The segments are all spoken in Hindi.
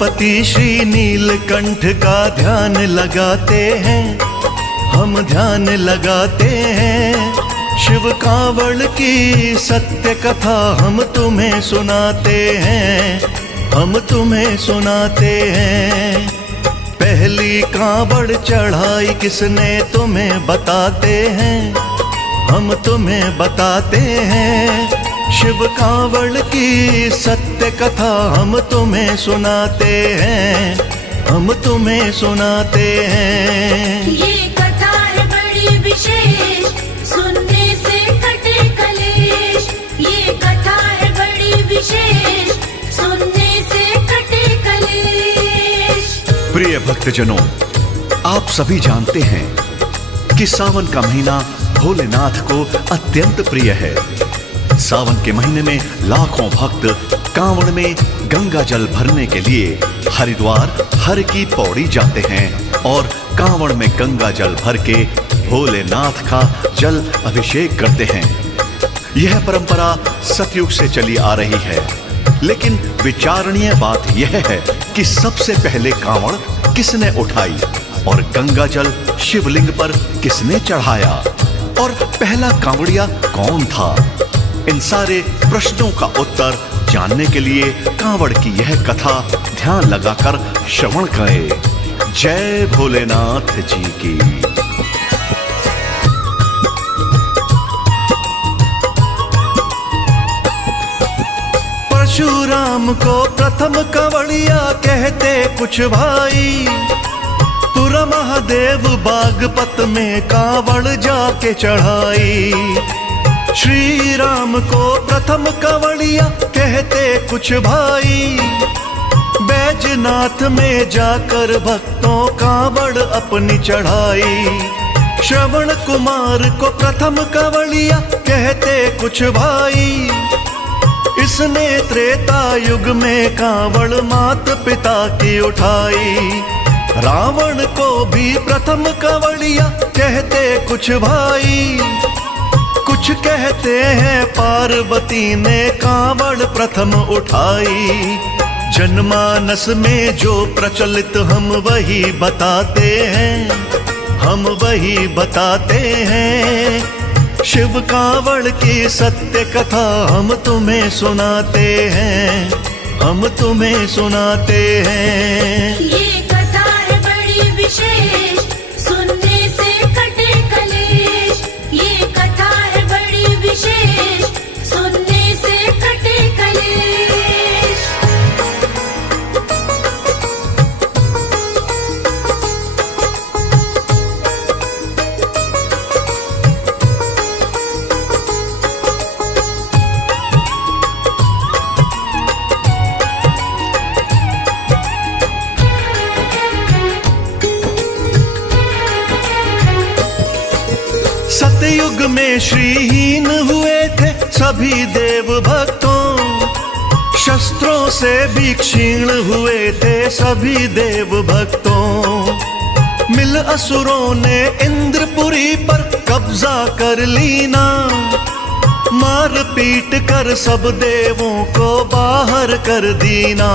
गणपति श्री नीलकंठ का ध्यान लगाते हैं, हम ध्यान लगाते हैं। शिव कांवड़ की सत्य कथा हम तुम्हें सुनाते हैं, हम तुम्हें सुनाते हैं। पहली कांवड़ चढ़ाई किसने तुम्हें बताते हैं, हम तुम्हें बताते हैं। शिव कांवड़ की सत्य कथा हम तुम्हें सुनाते हैं, हम तुम्हें सुनाते हैं। ये कथा है बड़ी विशेष, सुनने से कटे कलेश। ये कथा है बड़ी विशेष, सुनने से कटे कलेश। प्रिय भक्तजनों, आप सभी जानते हैं कि सावन का महीना भोलेनाथ को अत्यंत प्रिय है। सावन के महीने में लाखों भक्त कांवड़ में गंगा जल भरने के लिए हरिद्वार हर की पौड़ी जाते हैं और कांवड़ में गंगा जल भर के भोलेनाथ का जल अभिषेक करते हैं। यह परंपरा सतयुग से चली आ रही है, लेकिन विचारणीय बात यह है कि सबसे पहले कांवड़ किसने उठाई और गंगा जल शिवलिंग पर किसने चढ़ाया और पहला कांवड़िया कौन था। इन सारे प्रश्नों का उत्तर जानने के लिए कांवड़ की यह कथा ध्यान लगाकर श्रवण करें। जय भोलेनाथ जी की। परशुराम को प्रथम कांवड़िया कहते कुछ भाई, पूरा महादेव बागपत में कांवड़ जाके चढ़ाई। श्री राम को प्रथम कांवड़िया कहते कुछ भाई, बैजनाथ में जाकर भक्तों कांवड़ अपनी चढ़ाई। श्रवण कुमार को प्रथम कांवड़िया कहते कुछ भाई, इसने त्रेता युग में कांवड़ मात पिता की उठाई। रावण को भी प्रथम कांवड़िया कहते कुछ भाई, कुछ कहते हैं पार्वती ने कांवड़ प्रथम उठाई। जनमानस में जो प्रचलित हम वही बताते हैं, हम वही बताते हैं। शिव कांवड़ की सत्य कथा हम तुम्हें सुनाते हैं, हम तुम्हें सुनाते हैं। ये कथा है बड़ी विशेष, सुनने से कटे कलेश। ये कथा है बड़ी विशेष, सुनने से कटे कलेश। सतयुग में श्रीहीन हुए थे सभी देव भक्तों, शस्त्रों से भी क्षीण हुए थे सभी देव भक्तों। मिल असुरों ने इंद्रपुरी पर कब्जा कर लीना, मार पीट कर सब देवों को बाहर कर दीना।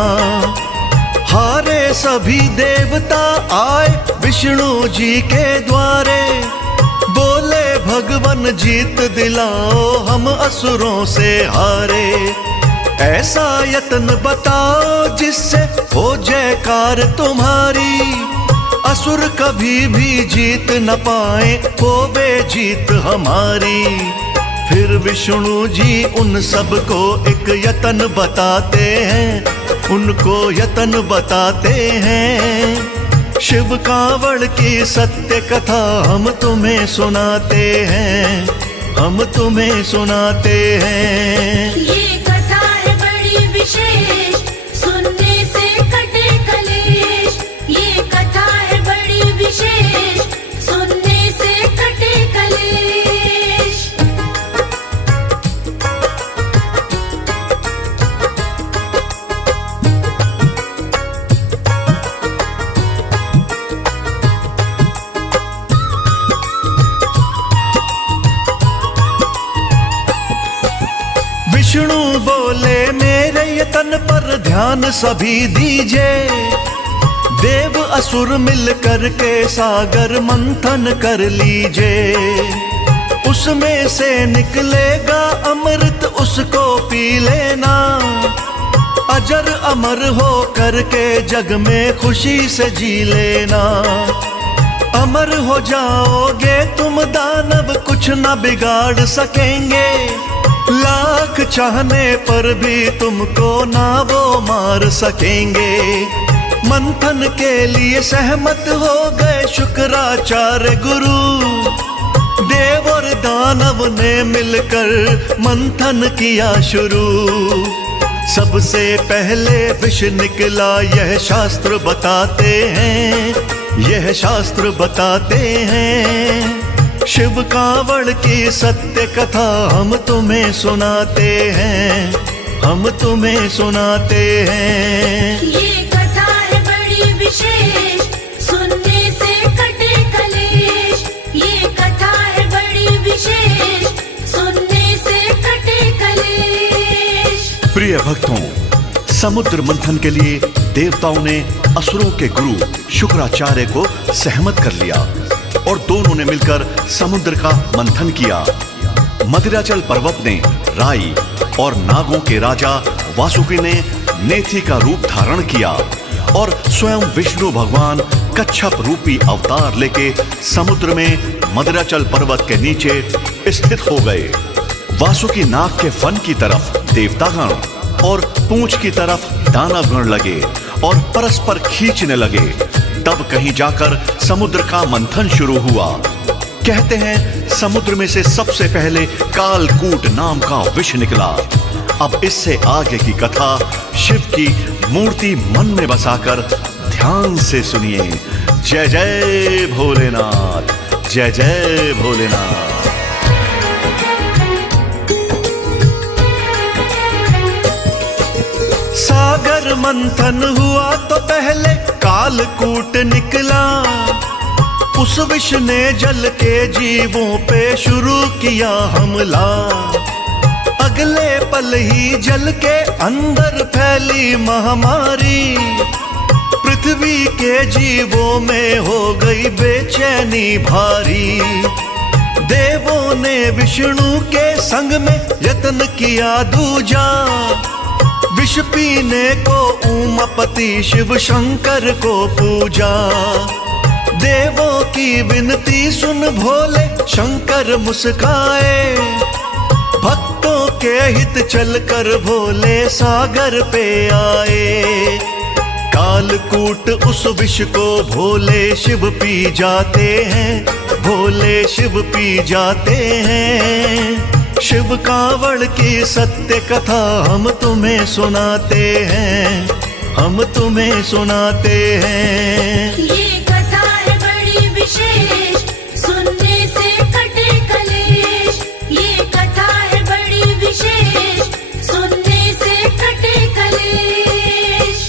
हारे सभी देवता आए विष्णु जी के द्वारे, बोले भगवन जीत दिलाओ हम असुरों से हारे। ऐसा यत्न बताओ जिससे हो जयकार तुम्हारी, असुर कभी भी जीत न पाए होवे जीत हमारी। फिर विष्णु जी उन सब को एक यत्न बताते हैं, उनको यत्न बताते हैं। शिव कांवड़ की सत्य कथा हम तुम्हें सुनाते हैं, हम तुम्हें सुनाते हैं। ये कथा है बड़ी विशेष, सुनने से कटे कलेश। ये कथा है बड़ी विशेष, सुनने से कटे कलेश। विष्णु बोले मेरे ये तन पर ध्यान ध्यान सभी दीजिए। देव असुर मिल कर के सागर मंथन कर लीजिए। उसमें से निकलेगा अमृत, उसको पी लेना। अजर अमर हो करके जग में खुशी से जी लेना। अमर हो जाओगे तुम दानव, कुछ न बिगाड़ सकेंगे। लाख चाहने पर भी तुमको ना वो मार सकेंगे। मंथन के लिए सहमत हो गए शुक्राचार्य गुरु। देव और दानव ने मिलकर मंथन किया शुरू। सबसे पहले विष निकला, यह शास्त्र बताते हैं, यह शास्त्र बताते हैं। शिव कांवड़ की सत्य कथा हम तुम्हें सुनाते हैं, हम तुम्हें सुनाते हैं। ये कथा है बड़ी विशेष, सुनने से कटे कलेश। ये कथा है बड़ी विशेष, सुनने से कटे कलेश। प्रिय भक्तों, समुद्र मंथन के लिए देवताओं ने असुरों के गुरु शुक्राचार्य को सहमत कर लिया और दोनों ने मिलकर समुद्र का मंथन किया। मदिराचल पर्वत ने राई और नागों के राजा वासुकी ने नेथी का रूप धारण किया और स्वयं विष्णु भगवान कच्छप रूपी अवतार लेके समुद्र में मदिराचल पर्वत के नीचे स्थित हो गए। वासुकी नाग के फन की तरफ देवतागण और पूंछ की तरफ दानवगण लगे और परस्पर खींचने लगे। तब कहीं जाकर समुद्र का मंथन शुरू हुआ। कहते हैं समुद्र में से सबसे पहले कालकूट नाम का विष निकला। अब इससे आगे की कथा शिव की मूर्ति मन में बसाकर ध्यान से सुनिए। जय जय भोलेनाथ, जय जय भोलेनाथ। सागर मंथन हुआ तो पहले कालकूट निकला। उस विष ने जल के जीवों पे शुरू किया हमला। अगले पल ही जल के अंदर फैली महामारी। पृथ्वी के जीवों में हो गई बेचैनी भारी। देवों ने विष्णु के संग में यत्न किया दूजा। विष पीने को उमापति शिव शंकर को पूजा। देवों की विनती सुन भोले शंकर मुस्काए। भक्तों के हित चलकर भोले सागर पे आए। कालकूट उस विष को भोले शिव पी जाते हैं, भोले शिव पी जाते हैं। शिव कांवड़ की सत्य कथा हम तुम्हें सुनाते हैं, हम तुम्हें सुनाते हैं। ये कथा है बड़ी विशेष, सुनने से कटे कलेश। ये कथा है बड़ी विशेष, सुनने से कटे कलेश।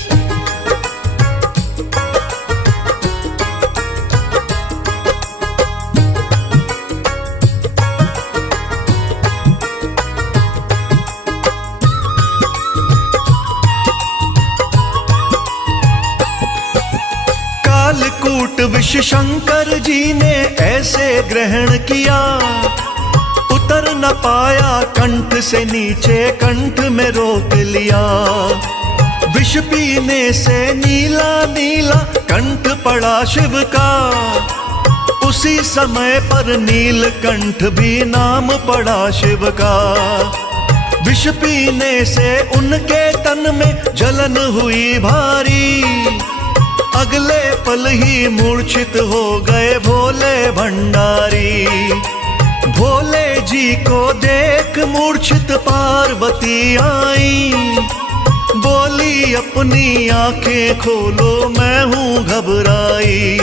कालकूट विष शंकर जी ने ऐसे ग्रहण किया। उतर न पाया कंठ से नीचे, कंठ में रोक लिया। विष पीने से नीला नीला कंठ पड़ा शिव का। उसी समय पर नीलकंठ भी नाम पड़ा शिव का। विष पीने से उनके तन में जलन हुई भारी। अगले पल ही मूर्छित हो गए भोले भंडारी। भोले जी को देख मूर्छित पार्वती आई। बोली अपनी आंखें खोलो, मैं हूँ घबराई।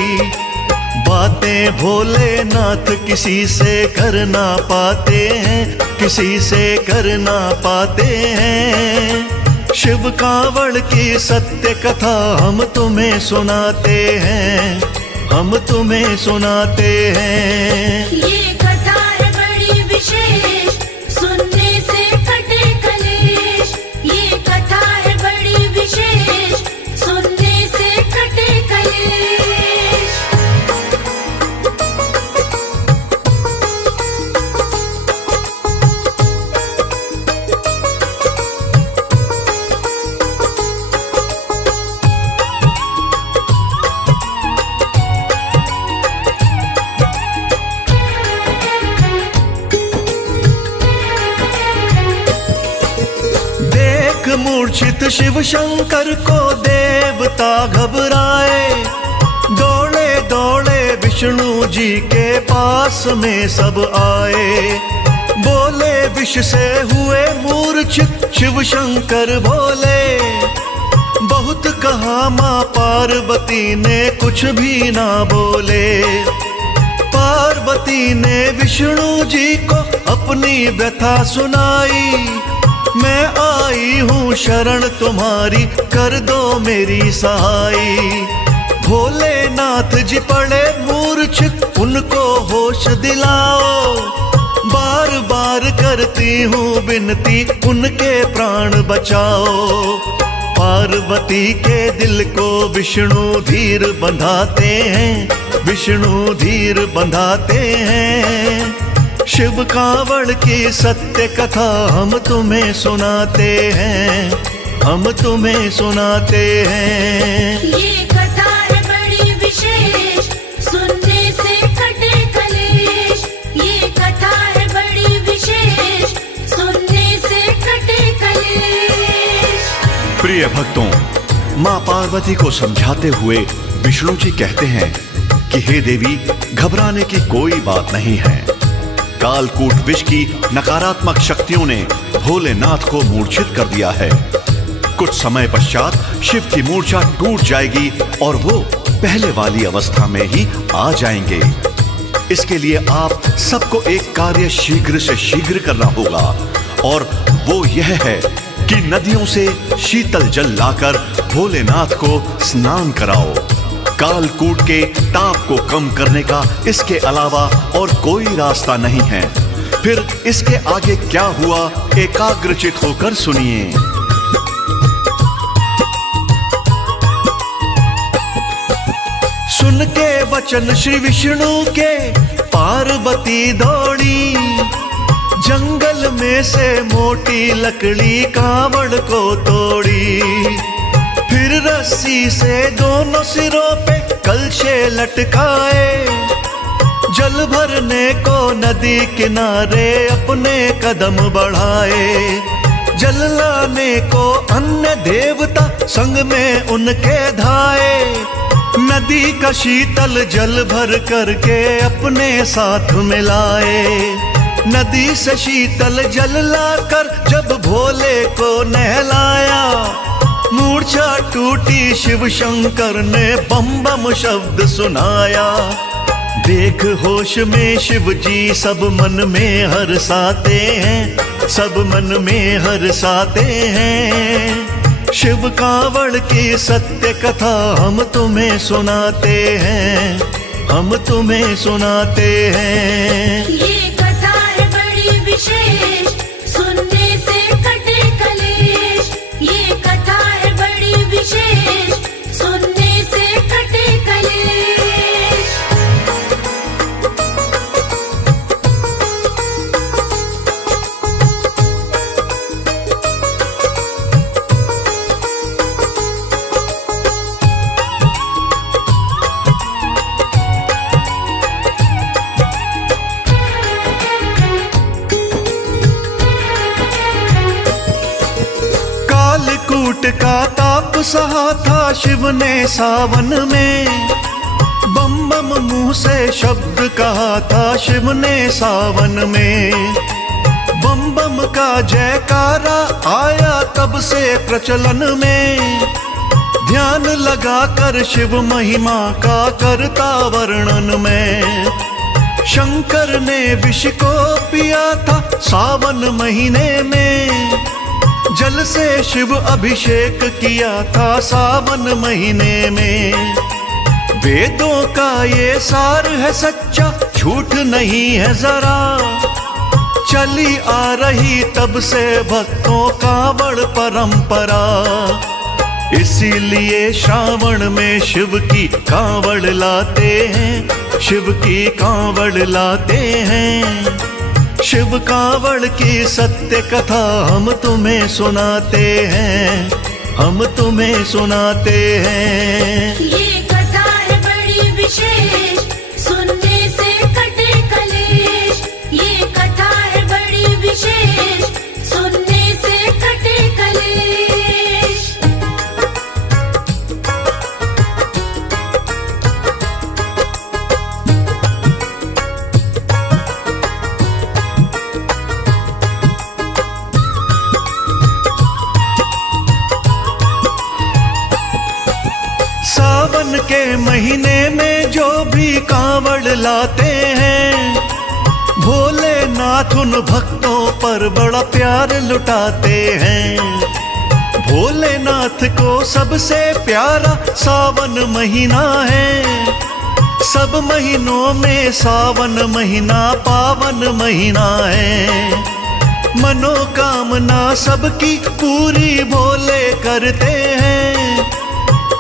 बातें भोलेनाथ किसी से कर ना पाते हैं, किसी से कर ना पाते हैं। शिव कांवड़ की सत्य कथा हम तुम्हें सुनाते हैं, हम तुम्हें सुनाते हैं। ये कथा है बड़ी विशेष, सुनने से कटे कलेश। ये कथा है बड़ी विशेष। मूर्छित शिव शंकर को देवता घबराए, दौड़े दौड़े विष्णु जी के पास में सब आए। बोले विष से हुए मूर्छित शिव शंकर बोले, बहुत कहा माँ पार्वती ने कुछ भी ना बोले। पार्वती ने विष्णु जी को अपनी व्यथा सुनाई, मैं आई हूँ शरण तुम्हारी, कर दो मेरी सहाई। भोलेनाथ जी पड़े मूर्छित, उनको होश दिलाओ, बार बार करती हूँ विनती, उनके प्राण बचाओ। पार्वती के दिल को विष्णु धीर बंधाते हैं, विष्णु धीर बंधाते हैं। शिव कांवड़ की सत्य कथा हम तुम्हें सुनाते हैं, हम तुम्हें सुनाते हैं। ये कथा है बड़ी विशेष, सुनने से कटे कलेश। ये कथा है बड़ी विशेष, सुनने से कटे कलेश। प्रिय भक्तों, माँ पार्वती को समझाते हुए विष्णु जी कहते हैं कि हे देवी, घबराने की कोई बात नहीं है। कालकूट विष की नकारात्मक शक्तियों ने भोलेनाथ को मूर्छित कर दिया है। कुछ समय पश्चात शिव की मूर्छा टूट जाएगी और वो पहले वाली अवस्था में ही आ जाएंगे। इसके लिए आप सबको एक कार्य शीघ्र से शीघ्र करना होगा, और वो यह है कि नदियों से शीतल जल लाकर भोलेनाथ को स्नान कराओ। कालकूट के ताप को कम करने का इसके अलावा और कोई रास्ता नहीं है। फिर इसके आगे क्या हुआ, एकाग्रचित होकर सुनिए। सुन के वचन श्री विष्णु के पार्वती दौड़ी, जंगल में से मोटी लकड़ी कांवड़ को तोड़ी। फिर रस्सी से दोनों सिरों पे कलशे लटकाए, जल भरने को नदी किनारे अपने कदम बढ़ाए। जल लाने को अन्य देवता संग में उनके धाए, नदी का शीतल जल भर करके अपने साथ मिलाए। नदी से शीतल जल लाकर जब भोले को नहलाया, मूर्छा टूटी शिव शंकर ने बम बम शब्द सुनाया। देख होश में शिव जी सब मन में हर्षाते हैं, सब मन में हर्षाते हैं। शिव कांवड़ की सत्य कथा हम तुम्हें सुनाते हैं, हम तुम्हें सुनाते हैं। ये कथा है बड़ी विशेष, सुनने से कटे कलेश। ये कथा है बड़ी विशेष, सुनने से कटे कलेश। कालकूट का ताप सहा था शिव ने सावन में, बम बम मुंह से शब्द कहा था शिव ने सावन में। बम बम का जयकारा आया तब से प्रचलन में, ध्यान लगा कर शिव महिमा का करता वर्णन में। शंकर ने विष को पिया था सावन महीने में, जल से शिव अभिषेक किया था सावन महीने में। वेदों का ये सार है सच्चा, झूठ नहीं है जरा, चली आ रही तब से भक्तों कांवड़ परंपरा। इसीलिए श्रावण में शिव की कांवड़ लाते हैं, शिव की कांवड़ लाते हैं। शिव कांवड़ की सत्य कथा हम तुम्हें सुनाते हैं, हम तुम्हें सुनाते हैं। ये कथा है बड़ी विशेष, सुनने से कटे कलेश। ये कथा है बड़ी विशेष, सुनने से कटे कलेश। महीने में जो भी कांवड़ लाते हैं, भोलेनाथ उन भक्तों पर बड़ा प्यार लुटाते हैं। भोलेनाथ को सबसे प्यारा सावन महीना है। सब महीनों में सावन महीना पावन महीना है। मनोकामना सबकी पूरी भोले करते हैं।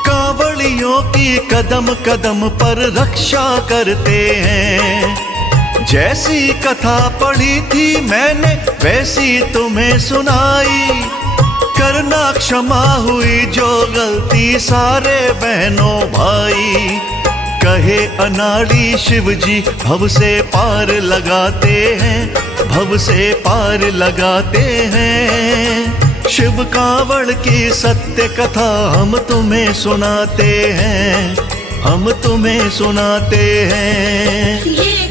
कांवड़ियों की कदम कदम पर रक्षा करते हैं। जैसी कथा पढ़ी थी मैंने वैसी तुम्हें सुनाई। करना क्षमा हुई जो गलती सारे बहनों भाई। कहे अनाड़ी शिव जी भव से पार लगाते हैं, भव से पार लगाते हैं। शिव कांवड़ की सत्य कथा हम तुम्हें सुनाते हैं, हम तुम्हें सुनाते हैं। ये